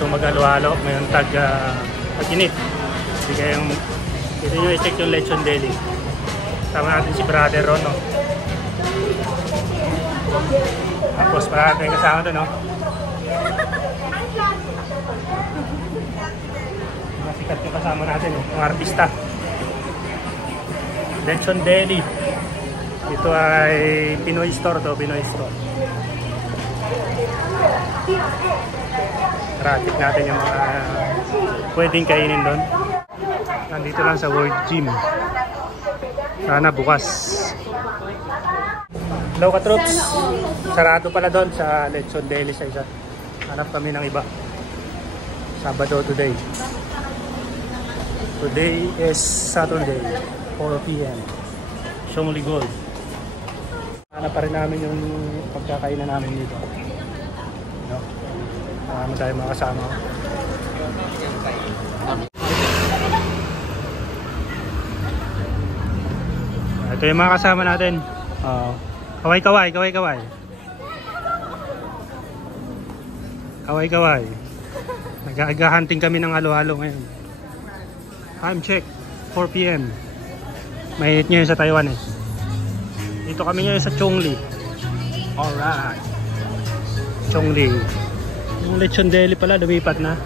gusto mag-halo-halo, mayroon tag-init. Hindi kayong, dito nyo i-check yung Lechon Deli. Tama natin si Brother Ron, no? Tapos parang tayong kasama doon, no? Masikat yung kasama natin, yung artista. Lechon Deli. Ito ay Pinoy store to, Pinoy store. Tara-check natin yung mga pwedeng kainin doon. Nandito lang sa World Gym. Sana bukas. Hello ka-troops. Sarado pala doon sa Lechon Deli sa isa. Hanap kami ng iba. Sabado today. Today is Saturday, 4 PM. Shongli Gold. Hanap pa rin namin yung pagkakainan namin dito. No? Marami tayo mga kasama. Ito yung mga kasama natin. Kaway-kaway, kaway-kaway. Kaway-kaway. Nag-hunting kami ng halo-halo ngayon. Time check, 4 PM. Mainit ngayon sa Taiwan eh. Dito kami ngayon sa Chongli. Alright. Chongli. Yung Lechon Deli pala, lumipat na.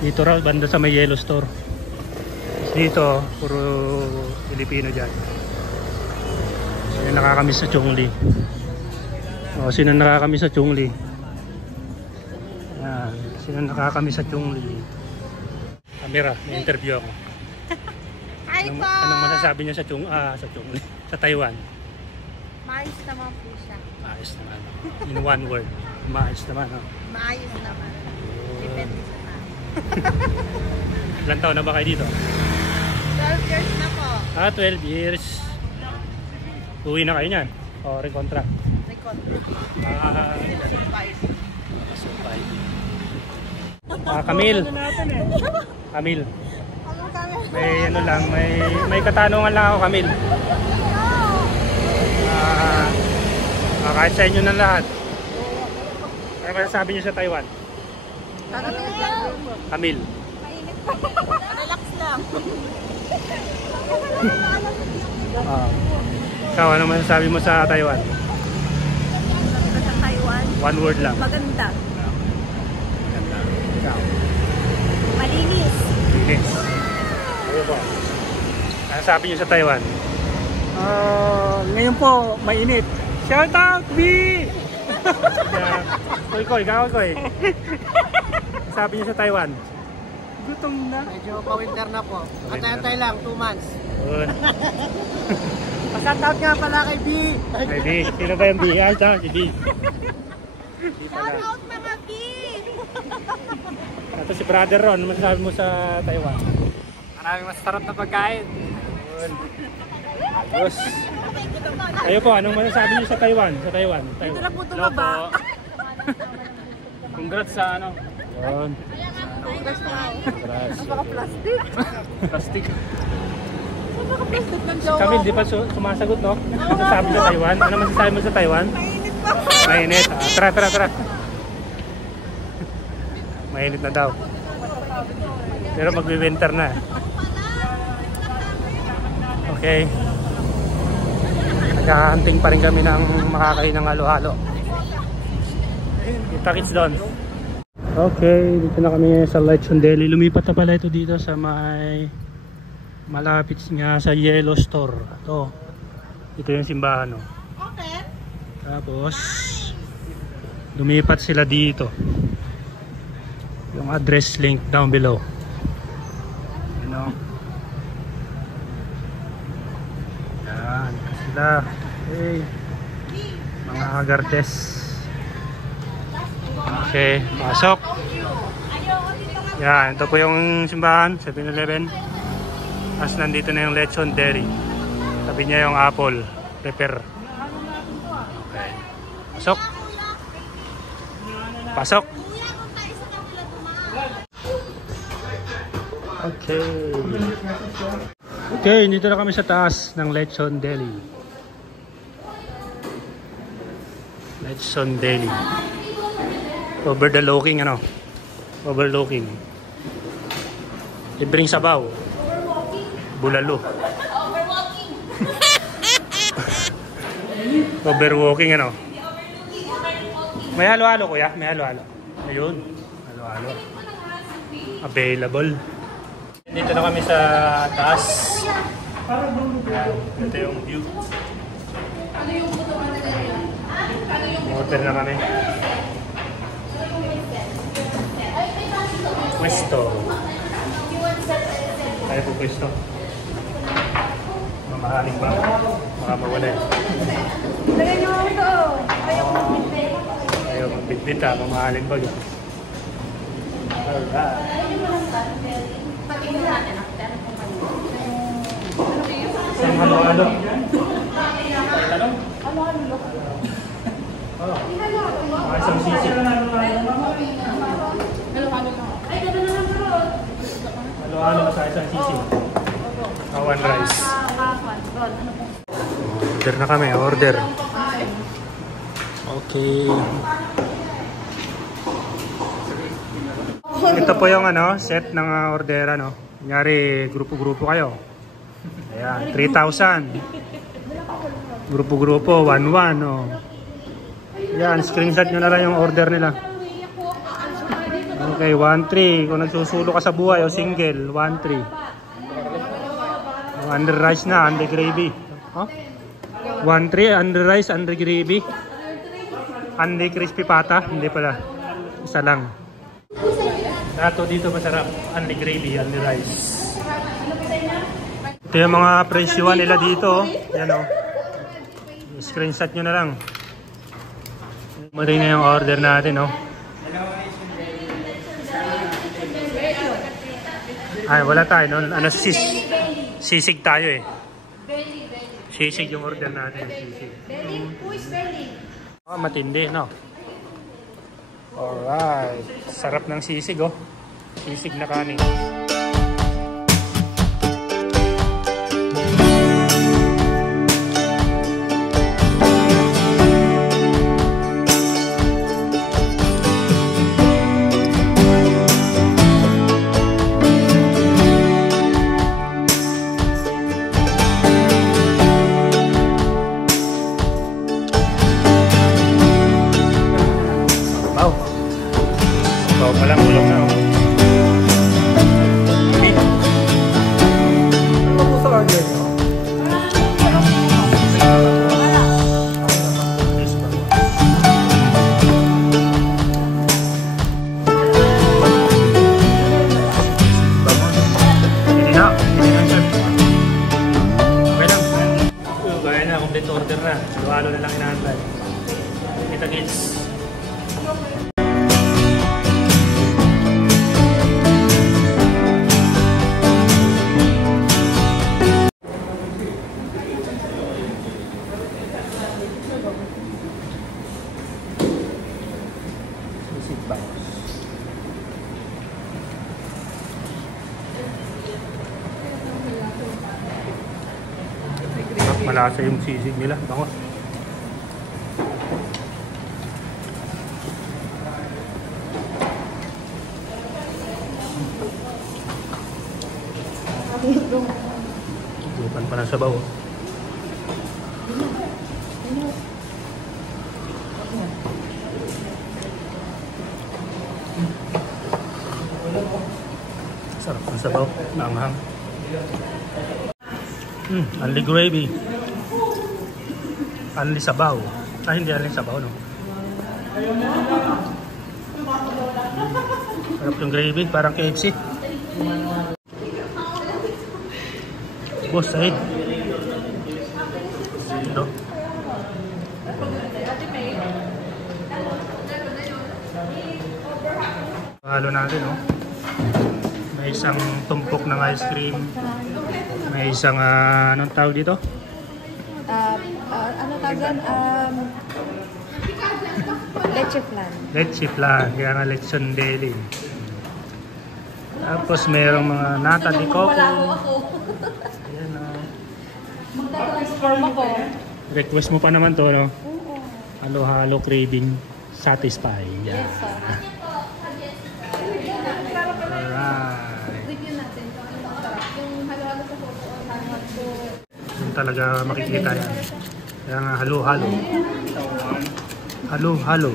Dito raw, banda sa may Yellow Store. Dito, puro Pilipino dyan. Sino nakakamiss sa Chongli? O, sino nakakamiss sa Chongli? Yan. Sino nakakamiss sa Chongli? Camera, may interview ako. Anong masasabi niya sa Chongli? Sa Taiwan? Maayos naman po siya. Maayos naman. In one word. Maayos naman. Oh. Maayos naman. Depende sa tao. Ilan taon na ba kayo dito? 12 years na po. 12 years. Uwi na kayo niyan? O recontract? Recontract. Camille. Camille. May ano lang, may katanungan lang ako, Camille. Kahit sa inyo ng lahat. Ano masasabi niyo sa Taiwan? Camille. Relax lang. Ikaw, ano masasabi mo sa Taiwan? Sa Taiwan? One word lang. Maganda. Maganda. Ikaw? Malinis. Malinis. Ano po? Ano sabi niyo sa Taiwan? Ngayon po, mainit. Shout out, B! Koy, Koy. Sabi niyo sa Taiwan? Gutom na. Medyo pa-winter na po. Antay lang, 2 months. Good. Shout out nga pala kay B. Kay B. Sino ba yung B? Si B. Shout out mga B! Ito si Brother Ron. Ano masasabi mo sa Taiwan? Maraming masarap na pagkain. Ayos. Kayo po, anong masasabi niyo sa Taiwan? Dito lang po tumaba. Congrats sa ano? Yun. Congrats na. Congrats. Napaka-plastic. Plastic. Napaka-plastic ng jowa. Camille, di pa sumasagot, no? Ano masasabi sa Taiwan? Ano masasabi mo sa Taiwan? Mainit pa. Mainit. Tara. Mainit na daw. Pero magwi-winter na. Okay. Naghahanting pa rin kami ng makakain ng halo-halo. Kita-kits doon. Okay, dito na kami sa Lechon Deli. Lumipat na pala ito dito sa may malapit nga sa Yellow Store. Ito yung simbahan. Okay. Tapos lumipat sila dito. Yung address link down below. You know? Yan, sila. Hey, mga agartes. Okay, pasok. Yan, ito po yung simbahan, 7-Eleven. Tapos nandito na yung Lechon Deli. Tabi niya yung apple, pepper. Okay. Pasok. Pasok. Okay. Okay, dito na kami sa taas ng Lechon Deli. Lechon Deli. Over the looking, ano? Overlooking. Libreng sabaw. Bulalo. Overwalking ano? May halo-halo kuya? May halo-halo. Ayun. Halo-halo. Available. Dito na kami sa taas. Ito yung view. Order na kami. Pwesto. Tayo po pwesto. Mamahaling ba? Baka mawala eh. Lagyan niyo ako ito. Ayaw magbitbit ha. Mamahaling ba? Alright. Isang halo-halo. Isang sisig. Halo-halo sa isang sisig. One rice. Order na kami. Order. Okay. Ito po yung set ng order no. Kunyari grupo-grupo kayo. Ayan, 3,000. Grupo-grupo, 1,100. Oh. Yan, screenshot nyo na lang yung order nila. Okay, 1,300. Kung nagsusulo ka sa buhay o single, 1,300. Under rice na, under gravy. Huh? 1,300, under rice, under gravy. Under crispy pata, hindi pala. Isa lang. Dato dito masarap, under gravy, under rice. Ito yung mga presyuan nila dito. Yan o. Screenshot nyo na lang. Mali na yung order natin o. Ay, wala tayo no? Sisig tayo eh. Sisig yung order natin. Sisig. Oh, matindi no? Alright. Sarap ng sisig oh. Sisig na kanin. Walang ulam na ako. Ano po sa order nyo? Hindi na. Okay lang. Gaya na. Complete order na. Halo-halo na lang inaantay. Kita gils. Malasa yung sisig nila. Bango. Bukan pa ng sabaw. Sarap ng sabaw. Naanghang. Only gravy. Only sabaw. Ah, hindi only sabaw, no? Sarap yung gravy. Parang KFC. Boss, sahid. Ito. Halo natin, no? May isang tumpok ng ice cream. May isang, anong tawag dito? Ano tawag? Leche flan. Leche flan. Kaya nga lechon deli. Tapos mayroong mga nata de coco. Ayan o. Magta-transform ako. Request mo pa naman to, no? Halo-halo craving. Satisfy. Yeah. Yes, sir. talaga makikita yan. Kaya nga halo-halo. Halo-halo.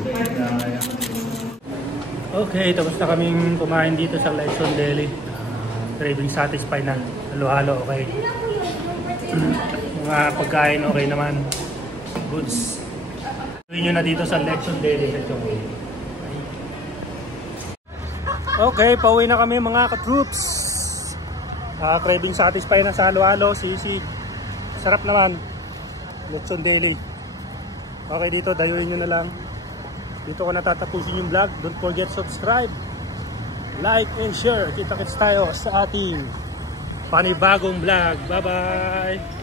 Okay, tapos na kaming kumain dito sa Lechon Deli. Craving satisfied na. Halo-halo, okay. Mga pagkain okay naman. Goods. Gawin nyo na dito sa Lechon Deli. Okay, pauwi na kami mga ka-troops. Craving satisfied na sa halo-halo. Sisig. Sarap naman. Lechon Deli. Okay, dito dayuin nyo na lang. Dito ko natatapusin yung vlog. Don't forget subscribe, like and share. Kita-kits tayo sa ating panibagong vlog. Bye bye.